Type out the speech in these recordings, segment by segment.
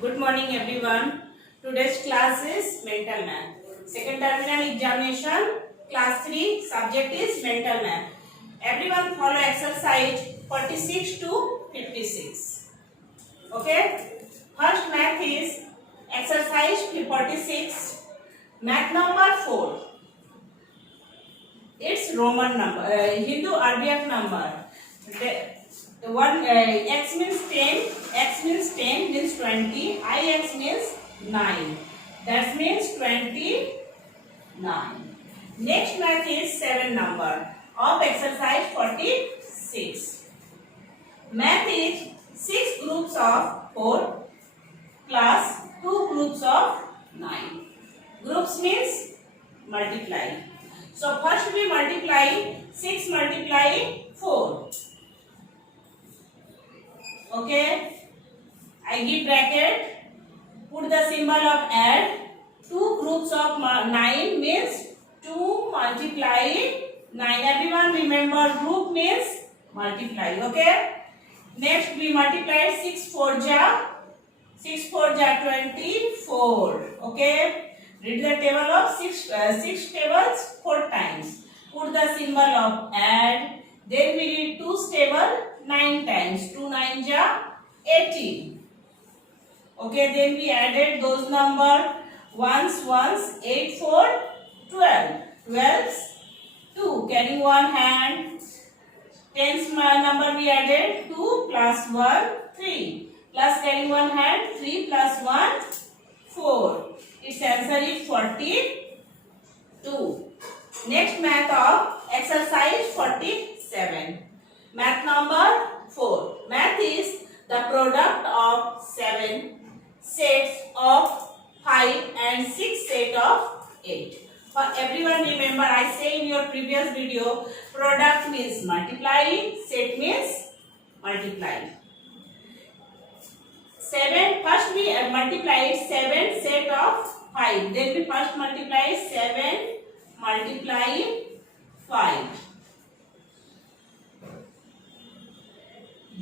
Good morning everyone. Today's class is mental math. Second terminal examination, class 3, subject is mental math. Everyone follow exercise 46 to 56. Okay? First math is exercise 46, math number 4. It's Roman number, Hindu RBF number. The one x means 10, x means 10 means 20, ix means 9. That means 29. Next math is 7 number of exercise 46. Math is 6 groups of 4 plus 2 groups of 9. Groups means multiply. So first we multiply 6 multiply 4. Okay, I give bracket, put the symbol of add. 2 groups of 9 means 2 multiply 9. Everyone remember group means multiply. Okay, next we multiply 6 4 ja 24. Okay, read the table of 6 tables 4 times. Put the symbol of add. Then we read 2's table 9 times. 2 9 ja 18. Okay, then we added those number ones 8 4 12. 12's 2 carrying one hand. 10's number we added 2 plus 1 3. Plus carrying one hand 3 plus 1 4. Its answer is 42. Next math of exercise 47. Math number 4. Math is the product of 7 sets of 5 and 6 set of 8. For everyone remember, I say in your previous video, product means multiplying, set means multiplying. 7, first we multiply 7 set of 5. Then we first multiply 7 multiply 5.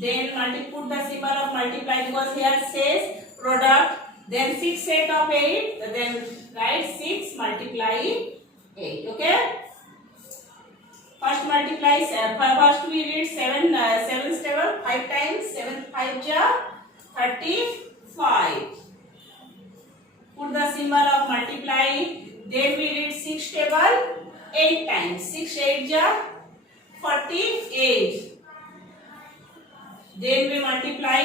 Then put the symbol of multiply because here it says product. Then 6 set of 8. Then write 6 multiply 8. Okay. First multiply. First we read 7 table 5 times. 7 5 ja 35. Put the symbol of multiply. Then we read 6 table 8 times. 6 8 ja 48. Then we multiply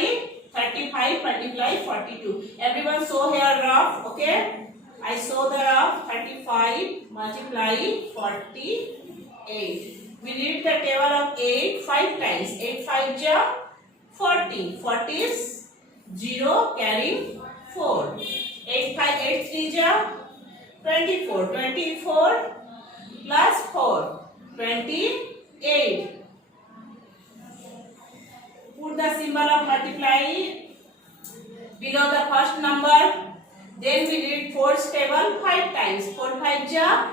35 multiply 42. Everyone show here rough. Okay, I show the rough. 35 multiply 48. We read the table of 8 5 times. 8 5 ja 40. 40 is 0 carrying 4. 8 5 8 3 ja 24. 24 plus 4 28. Put the symbol of multiply below the first number. Then we read 4's table 5 times. 4 5 ja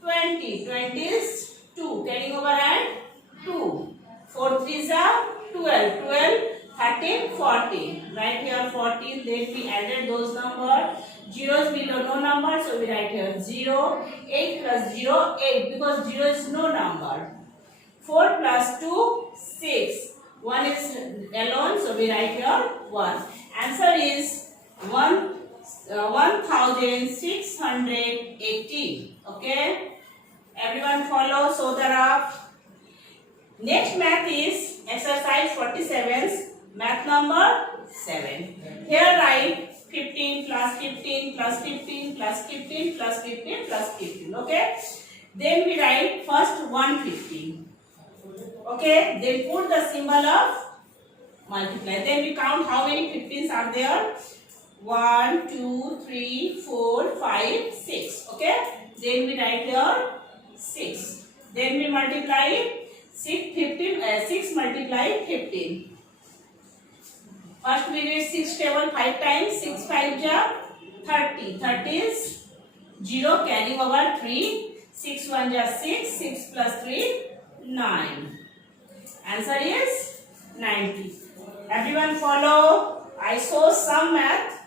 20. 20 is 2 carrying over and 2. 4 3 ja 12. 12 13 14. Right here 14. Then we added those numbers. Zeros below no number, so we write here 0. 8 plus 0 8 because 0 is no number. 4 plus 2 6. 1 is alone, so we write here 1. Answer is 1680. Okay, everyone follow. So the rough. Next math is exercise 47's math number 7. Here write 15 plus 15 plus 15 plus 15 plus 15 plus 15. Okay, then we write first 150. Okay, then put the symbol of multiply. Then we count how many 15s are there. 1 2 3 4 5 6. Okay, then we write here 6. Then we multiply 6 multiply 15. First we read 6 table 5 times. 6 5 ja 30. 30 is 0 carrying over 3. 6 1 ja 6. 6 plus 3 9. Answer is 90. Everyone follow. I show some math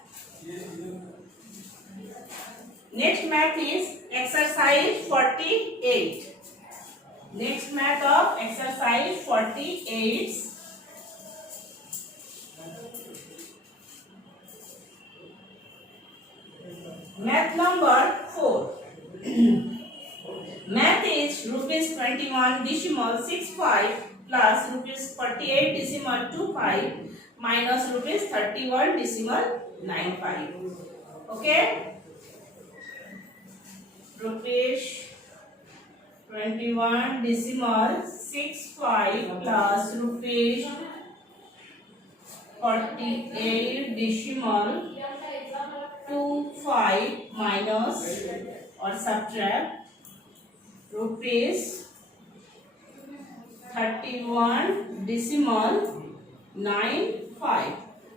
Next math is exercise 48. Next math of exercise 48. Math number 4. Math is rupees 21 decimal 65 plus rupees 48 decimal 25 minus rupees 31 decimal 95. Okay? Rupees 21 decimal 65 plus rupees 48 decimal 25 minus or subtract rupees 31 decimal 95.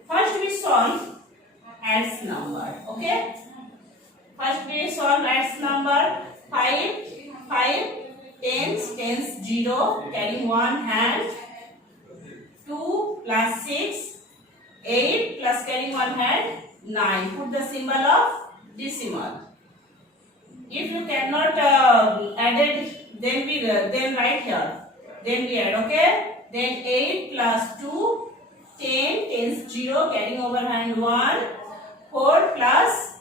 First we solve adds number. Okay. First we solve adds number. 5 tens 0 carrying one hand. 2 plus 6 8 plus carrying one hand 9. Put the symbol of decimal. If you cannot add it, then write here. Then we add, okay? Then 8 plus 2, 10, tens 0, carrying over hand 1, 4 plus,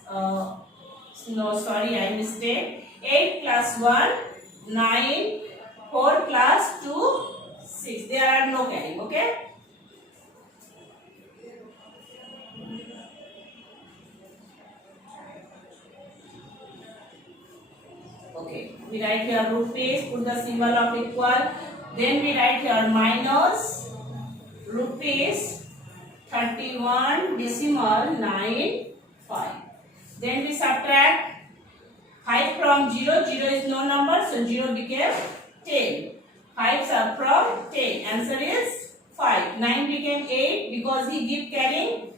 no sorry I mistake, 8 plus 1, 9, 4 plus 2, 6. There are no carrying, okay? Okay, we write here rupees, put the symbol of equal. Then we write here minus rupees 31 decimal 95. Then we subtract 5 from 0. 0 is no number, so 0 became 10. 5 sub from 10. Answer is 5. 9 became 8 because he keep carrying.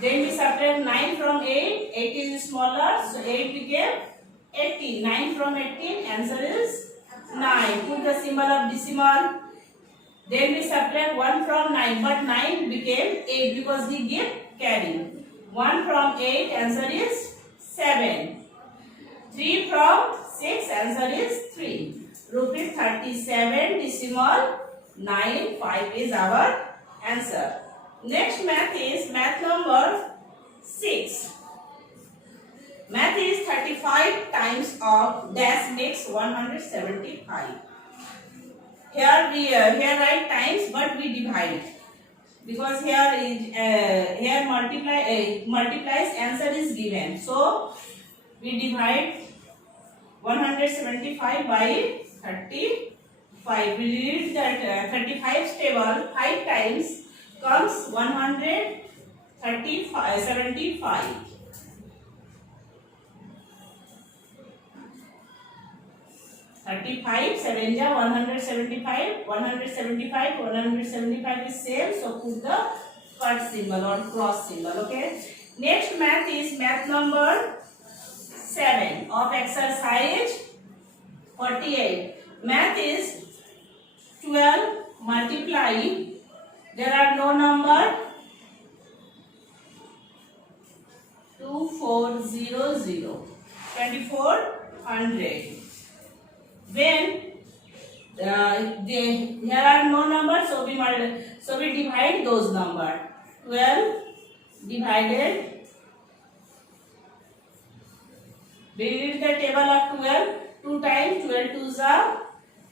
Then we subtract 9 from 8. 8 is smaller, so 8 became 18. 9 from 18, answer is 9. Put the symbol of decimal. Then we subtract 1 from 9, but 9 became 8 because he kept carrying. 1 from 8, answer is 7. 3 from 6, answer is 3. Rupees 37 decimal 95 is our answer. Next math is math number 6. Math is 35 times of dash makes 175. Here we write times, but we divide because here multiplies answer is given. So we divide 175 by 35. We read that 35 table 5 times comes 175. 35, 7 ja 175, 175 is same, so put the cut symbol or cross symbol, okay. Next math is math number 7 of exercise 48. Math is 12 multiply, there are no number, 2400, 2400. When there are no numbers, so we divide those numbers. 12 divided. We read the table of 12. 2 times 12 2s are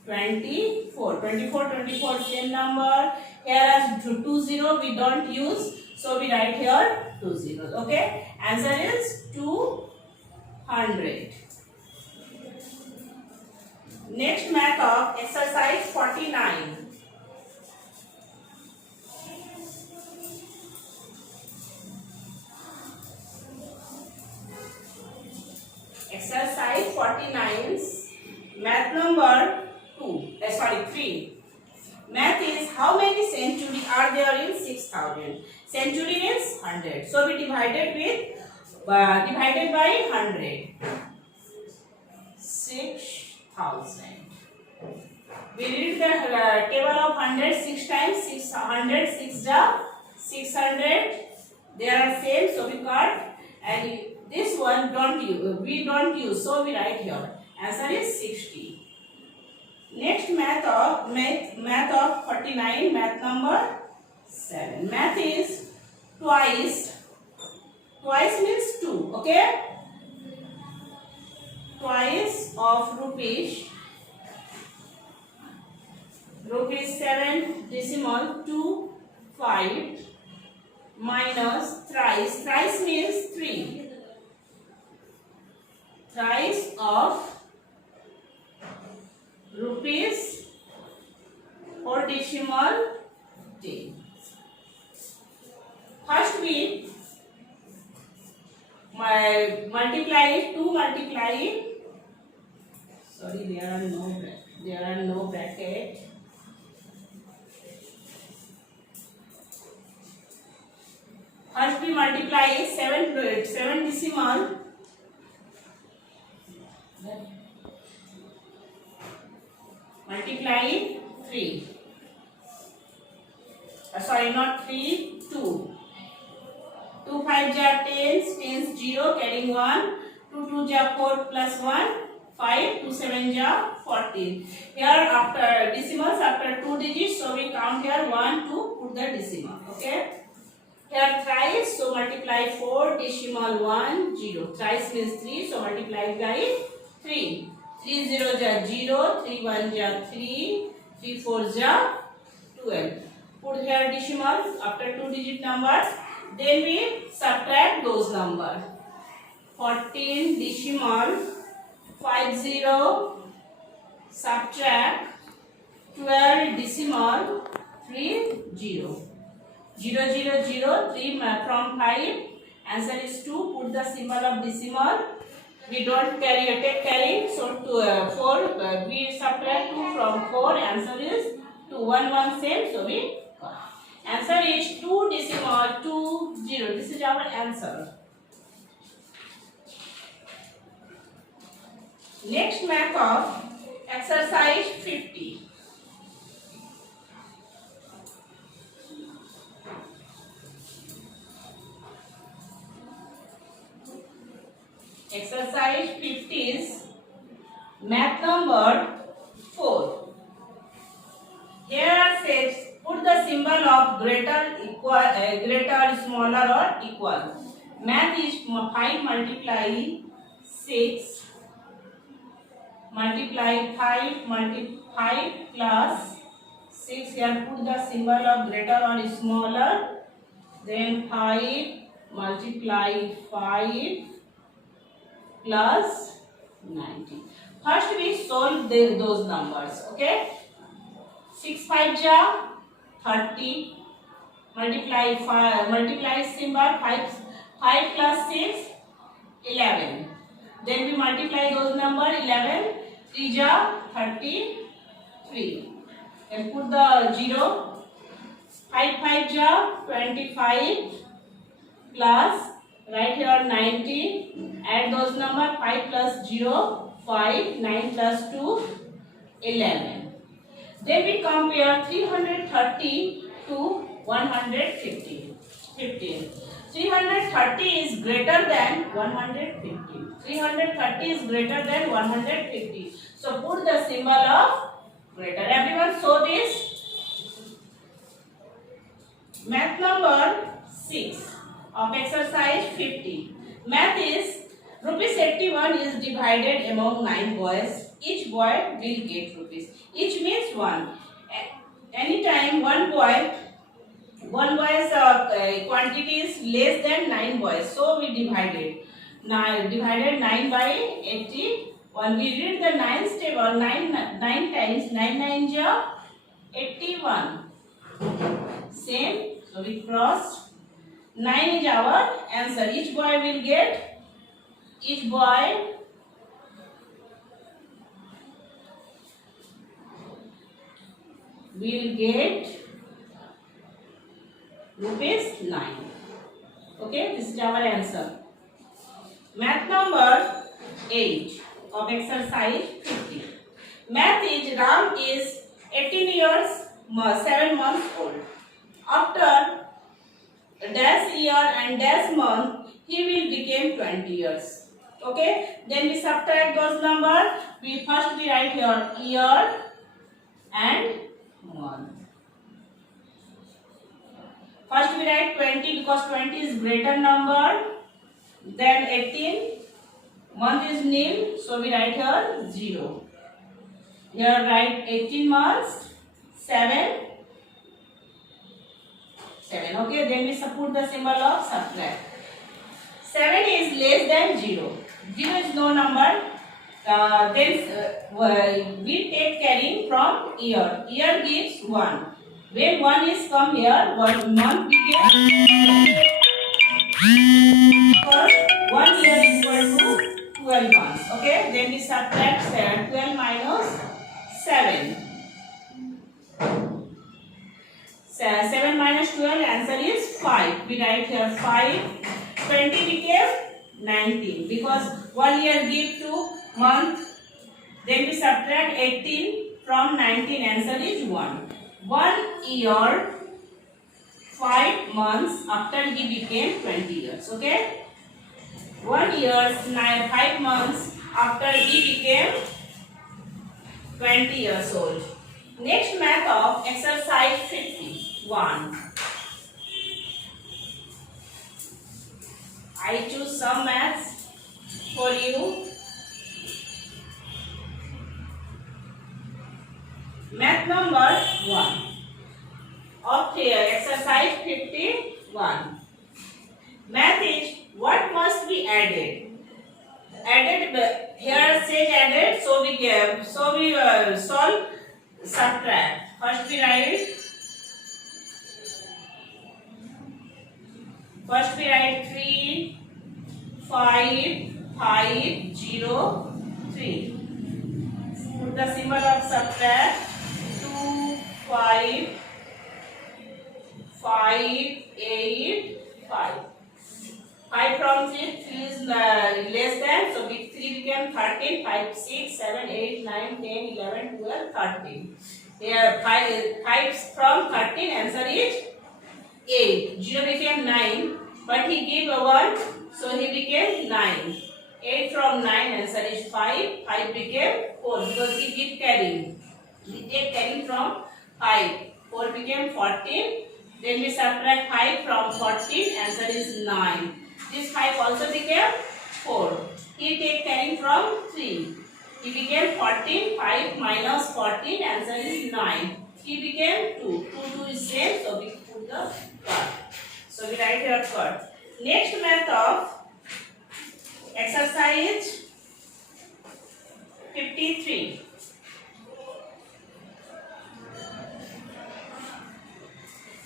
24. 24 same number. Here as 20 we don't use, so we write here 20. Okay. Answer is 200. Next math of exercise 49. Exercise 49, math number 3. Math is how many centuries are there in 6,000? Century is 100. So we divided by 100. 6,000. We read the table of 100 6 times. 600 6 ja 600. They are same, so we cut. and this one we don't use, so we write here. Answer is 60. Next math of 49, math number 7. Math is twice. Twice means 2. Okay. Twice of rupees 7 decimal 2 5 minus thrice. Thrice means 3. Thrice of rupees 4 decimal 10. First we multiply 2 multiply. Sorry, there are no bracket. First we multiply 7 decimal. Multiply 3. Sorry, not 3, 2. 2 5 ja 10, 10 0, carrying 1. 2 2 ja 4 plus 1, 5, 2 7 ja 14. Here after decimals, after 2 digits, so we count here 1, 2, put the decimal. Okay. Here thrice, so multiply 4 decimal 1 0. Thrice means 3, so multiply by 3. 3 0 ja 0, 3 1 ja 3, 3 4 ja 12. Put here decimal after 2 digit numbers. Then we subtract those numbers. 14 decimal 50 subtract 12 decimal 30. 0 0 0 3 from 5. Answer is 2. Put the symbol of decimal. We don't take carry. So 4 we subtract 2 from 4. Answer is 2. 1 1 same. So we answer is 2 decimal 2 0. This is our answer. Next math of exercise 50. Exercise 50 is math number 4. Here says put the symbol of greater, smaller or equal. Math is 5 multiply 6 multiply 5 plus 6. Here put the symbol of greater or smaller. Then 5 multiply 5 plus 90. First we solve those numbers. Okay. 6 5 ja 30. Multiply symbol 5 plus 6 11. Then we multiply those number 11 3 ja 33. Then put the 0. 5 5 ja 25 plus right here 90. Add those number 5 plus 0 5, 9 plus 2 11. Then we compare 330 to 150. 15. 330 is greater than 150. 330 is greater than 150. So put the symbol of greater. Everyone saw this? Math number 6 of exercise 50. Math is rupees 81 is divided among 9 boys. Each boy will get rupees. Each means 1. Anytime one boy's quantity is less than 9 boys. So we divided 9 by 81. We read the 9th table 9 times 9 9 ja 81. Same. So we crossed. 9 is our answer. Each boy will get. Each boy will get rupees 9. Okay, this is our answer. Math number 8 of exercise 50. Math is Ram is 18 years 7 months old. After dash year and dash month, he will become 20 years. Okay, then we subtract those numbers. We write here year and month. First we write 20 because 20 is greater number. Then 18, month is nil, so we write here 0. Here write 18 months, 7. Okay, then we put the symbol of subtract. 7 is less than 0. 0 is no number. Then we take carrying from year. Year gives 1. When 1 is come here, 1 month begins. First, 1 year is equal to 12 months. Okay, then we subtract 7. 12 minus 7. 7 minus 12, answer is 5. We write here 5. 20 became 19 because 1 year give 2 month. Then we subtract 18 from 19, answer is 1. 1 year 5 months after he became 20 years. Okay, 1 year 5 months after he became 20 years old. Next math of exercise 51. I choose some maths for you. Math number 1 of exercise 51. Math is what must be added. Here says added, so we solve subtract. First we write 3 5 5 0 3. Put the symbol of subtract. 2 5 5 8 5. 5 from 3 is less than, so 3 became 13. 5 6 7 8 9 10 11 12 13. Here 5 from 13, answer is 8. 0 became 9, but he gave a 1, so he became 9. 8 from 9, answer is 5. 5 became 4 because he keep carrying. We take carrying from 5. 4 became 14. Then we subtract 5 from 14, answer is 9. This 5 also became 4. He take carrying from 3. He became 14. 5 minus 14, answer is 9. He became 2. 2 is same, so we put the cut. So we write here cut. Next math of exercise 53.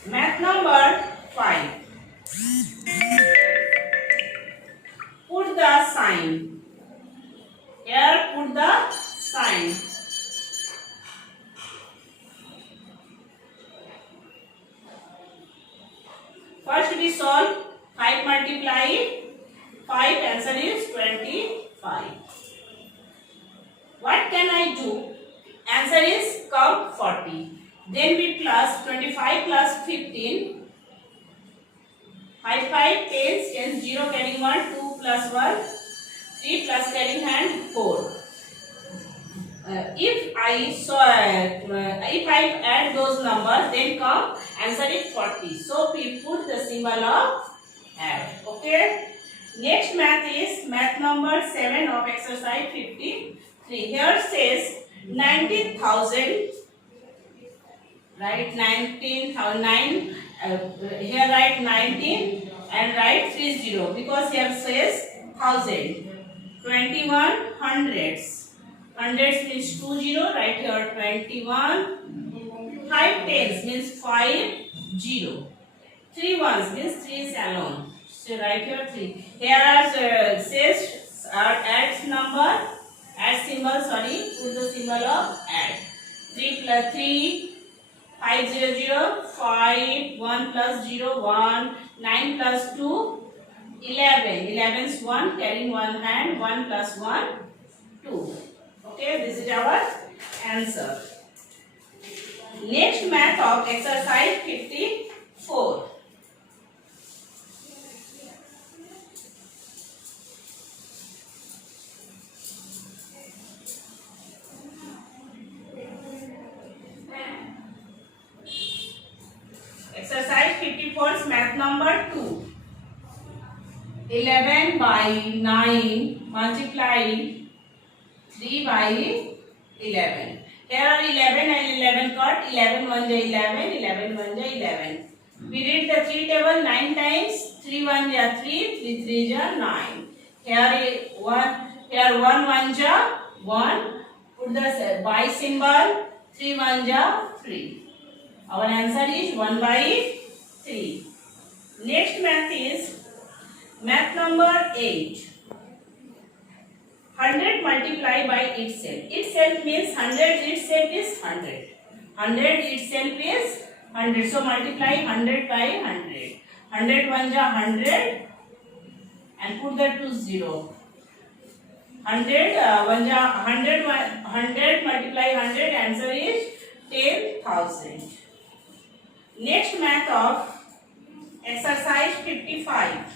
Math number 5. Put the sign. Here put the sign. First we solve 5 multiply 5, answer is 25. What can I do? Answer is come 40. Then we plus 25 plus 15. 5 5 10, 10 0 carrying 1, 2 plus 1, 3 plus carrying hand 4. If I add those numbers, then come answer is 40. So we put the symbol of add. Okay. Next math is math number 7 of exercise 53. Here says 19,000. Write 19,009. Here write 19 and write 30 because here says 1000. 21 hundreds. Hundreds means 20. Write here 21. 5 tens means 50. 3 ones means 3 is alone. So write here 3. Here says add number. Add symbol. Sorry, put the symbol of add. 3 plus 3. 5 0 0 5 1 plus 0 1 9 plus 2 11. 11 is 1 carrying one hand. 1 plus 1 2. Okay, this is our answer. Next math of exercise 54. 11 by 9 multiply 3 by 11. Here are 11 and 11 cut. 11 1 ja 11, 11 1 ja 11. We read the 3 table 9 times. 3 1 ja 3, 3 3 ja 9. Here 1 1 ja 1. Put the by symbol. 3 1 ja 3. Our answer is 1 by 3. Next math is math number 8. 100 multiplied by itself. Itself means 100 itself is 100. 100 itself is 100. So multiply 100 by 100. 100 1 ja 100 and put that to 0. 100 1 ja 100 multiply 100, answer is 10,000. Next math of exercise 55.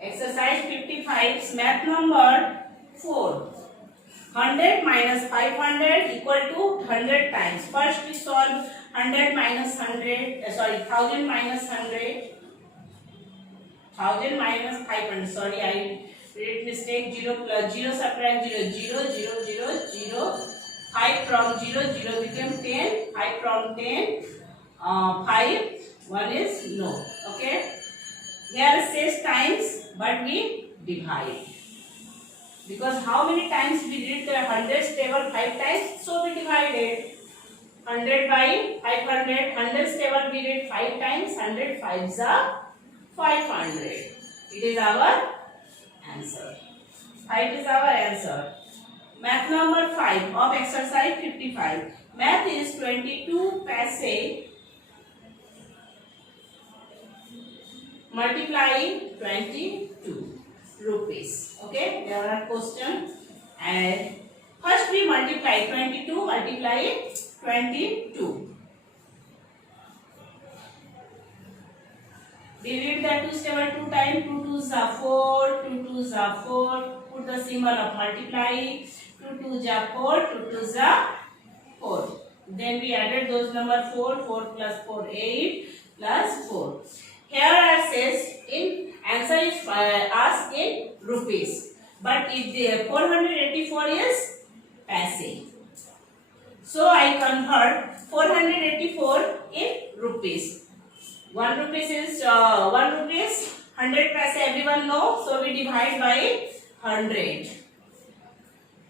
Exercise 55, math number 4. 100 minus 500 equal to 100 times. First we solve 100 minus 100, 1000 minus 100. 1000 minus 500, sorry, I did mistake. 0 plus 0 subtract 0, 0, 0, 0, 0. 5 from 0, 0 became 10. 5 from 10, 5, 1 is no. Okay. Here it says times, but we divide. Because how many times we did the hundreds table? 5 times, so we divided. 100 by 500, hundreds table we did 5 times. 100 5s are 500. It is our answer. 5 is our answer. Math number 5 of exercise 55. Math is 22 paise multiplying 22 rupees. Okay, there are questions. And first we multiply 22 multiply 22. We read the 2's table 2 times. 2 2's are 4, 2 2's are 4. Put the symbol of multiply. 2 2's are 4, 2 2's are 4. Then we added those number 4, 4 plus 4, 8 plus 4. Here it says in answer is asked in rupees. But if the 484 is paise. So I convert 484 in rupees. 1 rupees is 1 rupees, 100 paise everyone know. So we divide by 100.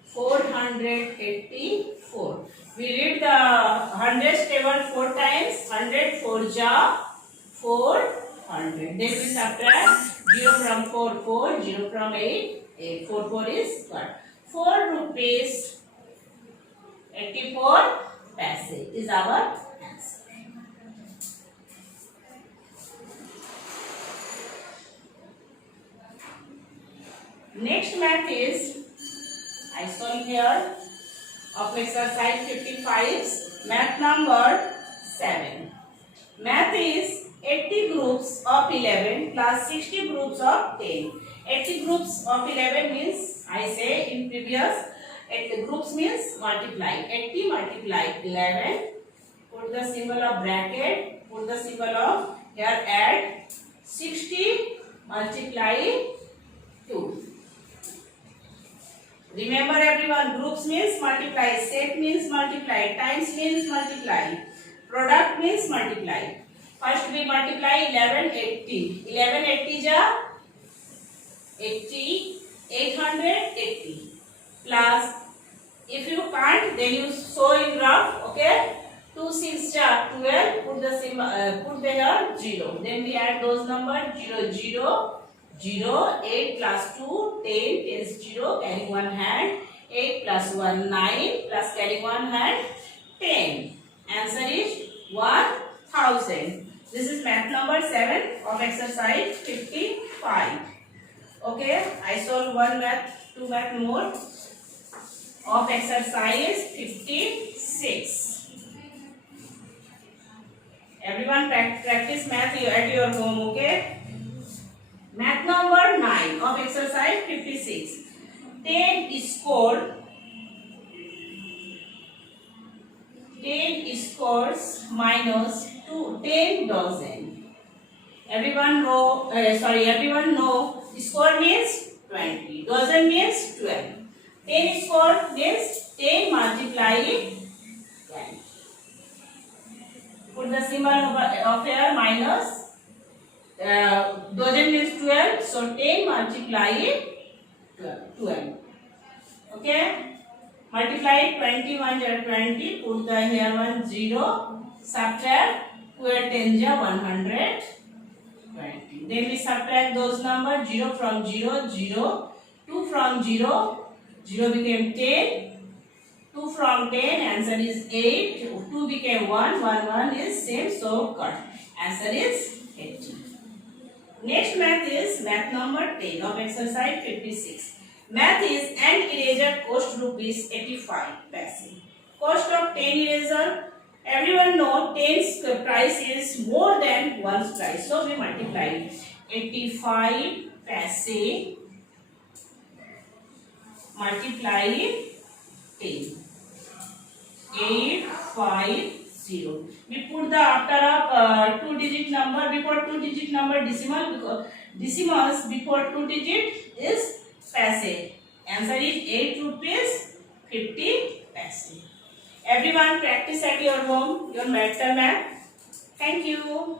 484. We read the hundreds table 4 times. 100 4 ja 400. Then we subtract 0 from 4 4, 0 from 8 8. 4 4 is cut. 4 rupees 84 paise is our answer. Next math is, I solve here of exercise 55's math number 7. Math is 80 groups of 11 plus 60 groups of 10. 80 groups of 11 means, I say in previous, 80 groups means multiply. 80 multiply 11. Put the symbol of bracket. Put the symbol of here add. 60 multiply 2. Remember everyone, groups means multiply, set means multiply, times means multiply, product means multiply. First we multiply 1180. 1180 ja 80, 880 plus, if you can't then you show in graph. Okay, 2 6 ja 12. Put the symbol, put there 0. Then we add those numbers 0 0. 0, 8 plus 2, 10, 10 is 0, carrying one hand, 8 plus 1, 9, plus carrying one hand, 10. Answer is 1000. This is math number 7 of exercise 55. Okay, I solve one math, two math more of exercise 56. Everyone practice math at your home, okay? Math number 9 of exercise 56. 10 squared scores minus 10 dozen. Everyone know score means 20, dozen means 12. 10 score means 10 multiplied 20. Put the symbol of here minus. Dozen means 12, so 10 multiplied 12. Okay, multiply 21 are 20. Put the here 1 0. Subtract 12 10 are 120. Then we subtract those numbers. 0 from 0 0. 2 from 0 0 became 10. 2 from 10 answer is 8. 2 became 1 1 is same, so cut. Answer is 18. Next math is math number 10 of exercise 56. Math is an eraser cost rupees 85 paise. Cost of 10 eraser. Everyone know 10's price is more than 1's price. So we multiply 85 paise multiply 10. 850. We put the after of 2-digit number before 2-digit number decimal, because decimals before 2 digit is paise. Answer is 8 rupees 50 paise. Everyone practice at your home your math. Thank you.